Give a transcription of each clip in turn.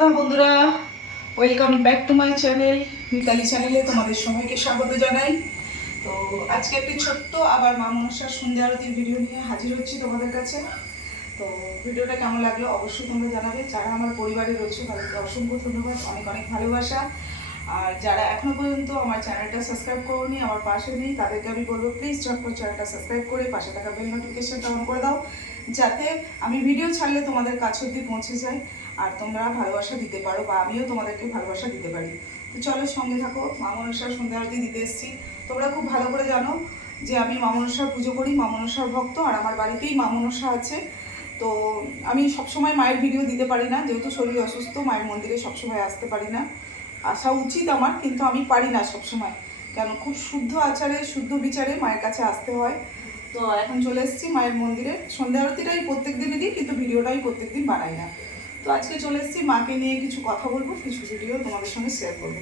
নমস্কার বন্ধুরা। Welcome back to my channel Mitali চ্যানেলে তোমাদের সবাইকে স্বাগত জানাই। তো আজকে একটি ছোট্ট আবার মা মনসার সন্ধ্যা আরতির ভিডিও নিয়ে হাজির হচ্ছি তোমাদের কাছে। তো ভিডিওটা কেমন লাগল অবশ্যই তোমরা জানাবে। যারা আমার পরিবারে রয়েছে, তাদেরকে অসংখ্য ধন্যবাদ, অনেক অনেক ভালোবাসা। আর যারা এখনও পর্যন্ত আমার চ্যানেলটা সাবস্ক্রাইব করোনি, আমার পাশে নেই, তাদেরকে আমি বলব প্লিজ চটপট চ্যানেলটা সাবস্ক্রাইব করে পাশে থাকা বেল নোটিফিকেশনটা অন করে দাও। যাতে আমি ভিডিও ছাড়লে তোমাদের কাছ অব্দি পৌঁছে যায় আর তোমরা ভালোবাসা দিতে পারো বা আমিও তোমাদেরকে ভালোবাসা দিতে পারি। তো চলো সঙ্গে থাকো মা মনসার সন্ধ্যা আরতি দিতে এসেছি। তোমরা খুব ভালো করে জানো যে আমি মা মনসার পুজো করি মা মনসার ভক্ত, আর আমার বাড়িতেই মা মনসা আছে। তো আমি সবসময় মায়ের ভিডিও দিতে পারি না, যেহেতু শরীর অসুস্থ, মায়ের মন্দিরে সবসময় আসতে পারি না। আসা উচিত আমার, কিন্তু আমি পারি না সবসময়। কেন? খুব শুদ্ধ আচারে, শুদ্ধ বিচারে মায়ের কাছে আসতে হয়। তো এখন চলে এসেছি মায়ের মন্দিরে। সন্ধ্যা আরতিটাই প্রত্যেক দিনই দিই কিন্তু ভিডিওটাই প্রত্যেক দিন বানাই না। তো আজকে চলে এসেছি মাকে নিয়ে কিছু কথা বলব, কিছু ভিডিও তোমাদের সঙ্গে শেয়ার করব।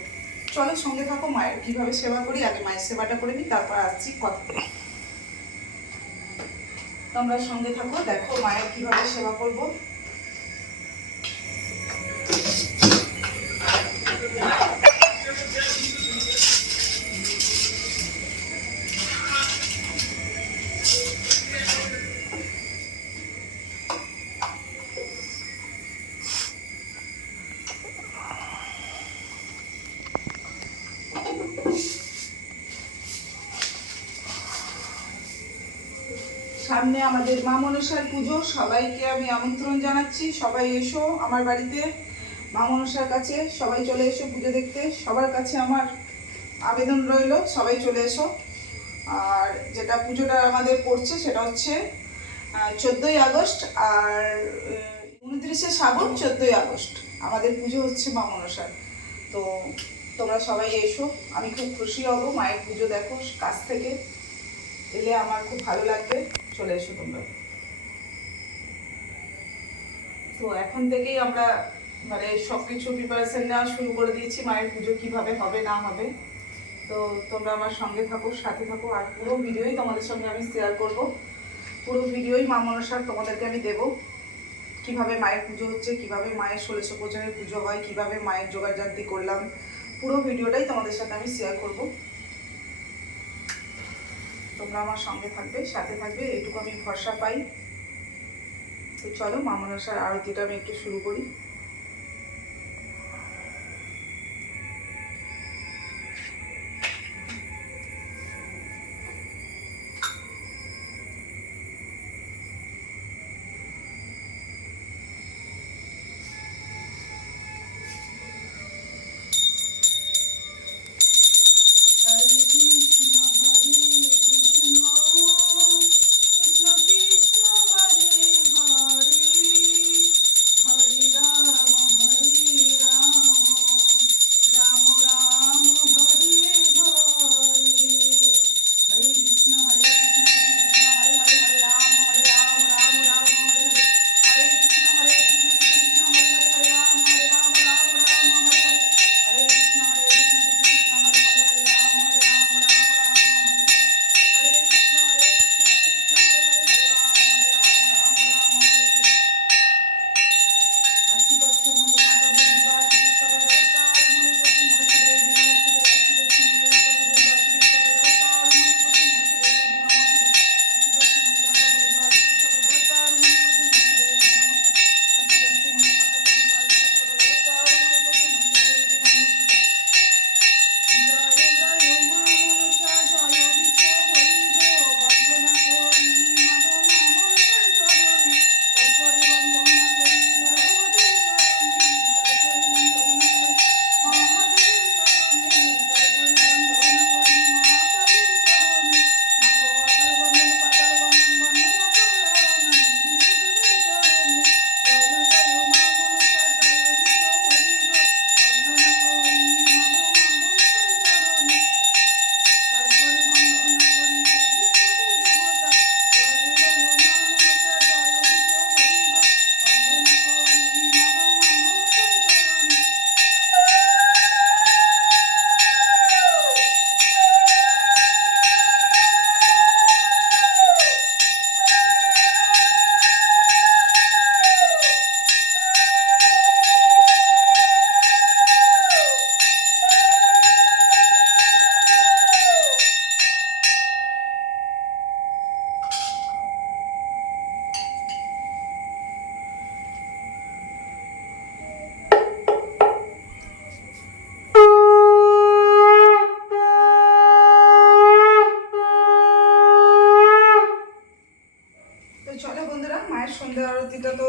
চলো সঙ্গে থাকো, মায়ের কীভাবে সেবা করি, আগে মায়ের সেবাটা করে নিই, তারপর আসছি কথা তোমরা সঙ্গে থাকো, দেখো মায়ের কীভাবে সেবা করব। সামনে আমাদের মা মনসার পুজো। সবাইকে আমি আমন্ত্রণ জানাচ্ছি। সবাই এসো আমার বাড়িতে। মা মনসার কাছে সবাই চলে এসো পুজো দেখতে। সবার কাছে আমার আবেদন রইল, সবাই চলে এসো। আর যেটা পুজোটা আমাদের পড়ছে সেটা হচ্ছে চোদ্দোই আগস্ট আর উনত্রিশে শ্রাবণ, চোদ্দোই আগস্ট। আমাদের পুজো হচ্ছে মা মনসার। তো তোমরা সবাই এসো। আমি খুব খুশি হব। মায়ের পুজো দেখো কাছ থেকে। এলে আমার খুব ভালো লাগবে। চলে এসো তোমরা। তো এখন থেকেই আমরা মানে সব কিছু প্রিপারেশন নেওয়া শুরু করে দিয়েছি, মায়ের পুজো কীভাবে হবে, না হবে। তো তোমরা আমার সঙ্গে থাকো, সাথে থাকো, আর পুরো ভিডিওই তোমাদের সঙ্গে আমি শেয়ার করব। পুরো ভিডিওই মা মনসার তোমাদেরকে আমি দেবো। কীভাবে মায়ের পুজো হচ্ছে, কীভাবে মায়ের ষোলোশো প্রচারের পুজো হয়, কীভাবে মায়ের যোগাযান্তি করলাম, পুরো ভিডিওটাই তোমাদের সাথে আমি শেয়ার করব। তোমরা আমার সঙ্গে থাকবে, সাথে থাকবে, এটুকু আমি ভরসা পাই। তো চলো মা মনসার আরতিটা আমি একটু শুরু করি।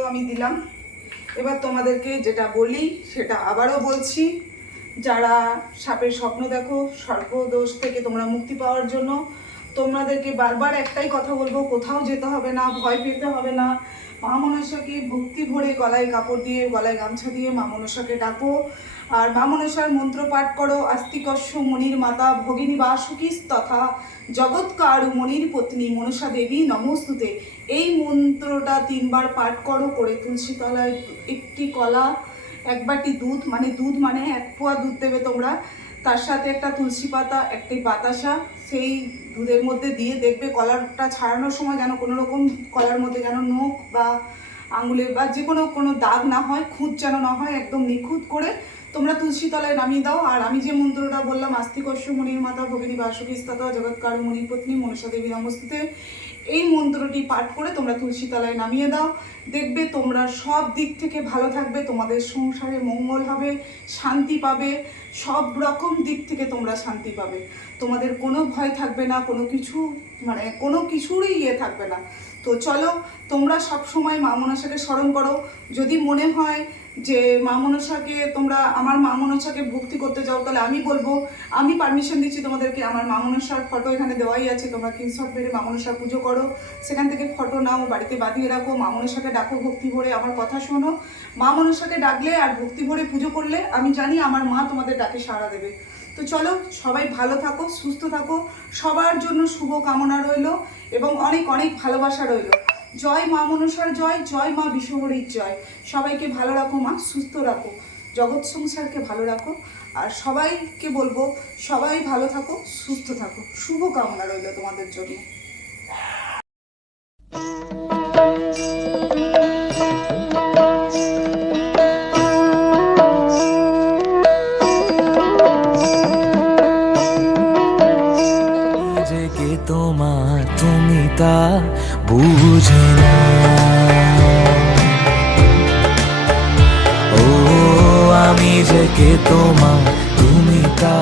আমি দিলাম। এবার তোমাদেরকে যেটা বলি, সেটা আবারও বলছি। যারা সাপের স্বপ্ন দেখো সর্পদোষ থেকে তোমরা মুক্তি পাওয়ার জন্য তোমাদেরকে বারবার একটাই কথা বলব, কোথাও যেতে হবে না, ভয় পেতে হবে না। মা মনসাকে ভক্তি ভরে গলায় কাপড় দিয়ে, গলায় গামছা দিয়ে মা মনসাকে ডাকো। আর মা মনসার মন্ত্র পাঠ করো, আস্তিকস্য মনির মাতা ভগিনী বাসুকিস তথা জগৎকার মনির পত্নী মনসা দেবী নমস্তুতে। এই মন্ত্রটা তিনবার পাঠ করো, করে তুলসী তলায় একটি কলা, এক বাটি দুধ মানে দুধ মানে এক পোয়া দুধ দেবে তোমরা। তার সাথে একটা তুলসী পাতা, একটি বাতাসা। সেই দুধের মধ্যে দিয়ে দেখবে কলারটা ছাড়ানোর সময় যেন কোনো রকম কলার মধ্যে যেন নখ বা আঙুলের বা যে কোনো কোনো দাগ না হয়, খুঁত যেন না হয়, একদম নিখুঁত করে তোমরা তুলসী তলায় নামিয়ে দাও। আর আমি যে মন্ত্রটা বললাম, আস্তিকস্য মুনির মাতা, ভগিনী বাসুকিস্তাতা জগৎকার মুনির পত্নী মনসা দেবী নমস্তুতে, এই মন্ত্রটি পাঠ করে তোমরা তুলসী তলায় নামিয়ে দাও। দেখবে তোমরা সব দিক থেকে ভালো থাকবে, তোমাদের সংসারে মঙ্গল হবে, শান্তি পাবে, সব রকম দিক থেকে তোমরা শান্তি পাবে। তোমাদের কোনো ভয় থাকবে না, কোনো কিছু মানে কোনো কিছুরই ইয়ে থাকবে না। তো চলো, তোমরা সব সময় মা মনসাকে স্মরণ করো। যদি মনে হয় যে মা মনসাকে তোমরা আমার মা মনসাকে ভক্তি করতে যাও, তাহলে আমি বলব, আমি পারমিশন দিচ্ছি তোমাদেরকে, আমার মা মনসার ফটো এখানে দেওয়াই আছে, তোমরা স্ক্রিনশট মেরে মা মনসার পুজো করো। সেখান থেকে ফটো নাও, বাড়িতে বাঁধিয়ে রাখো, মা মনসাকে ডাকো ভক্তি ভরে, আমার কথা শোনো। মা মনসাকে ডাকলে আর ভক্তি ভরে পুজো করলে, আমি জানি আমার মা তোমাদের ডাকে সাড়া দেবে। তো চলো, সবাই ভালো থাকো, সুস্থ থাকো, সবার জন্য শুভ কামনা রইল, এবং অনেক অনেক ভালোবাসা রইল। জয় মা মনসার জয় জয় মা বিশ্বহরীর জয়। সবাইকে ভালো রাখো মা, সুস্থ রাখো। জগৎ সংসারকে ভালো রাখো। আর সবাইকে বলব, সবাই ভালো থাকো, সুস্থ থাকো। শুভ কামনা রইল তোমাদের জন্য। কে তোমার? তুমি তা বুঝে না। ও আমি যে কে তোমার? তুমি তা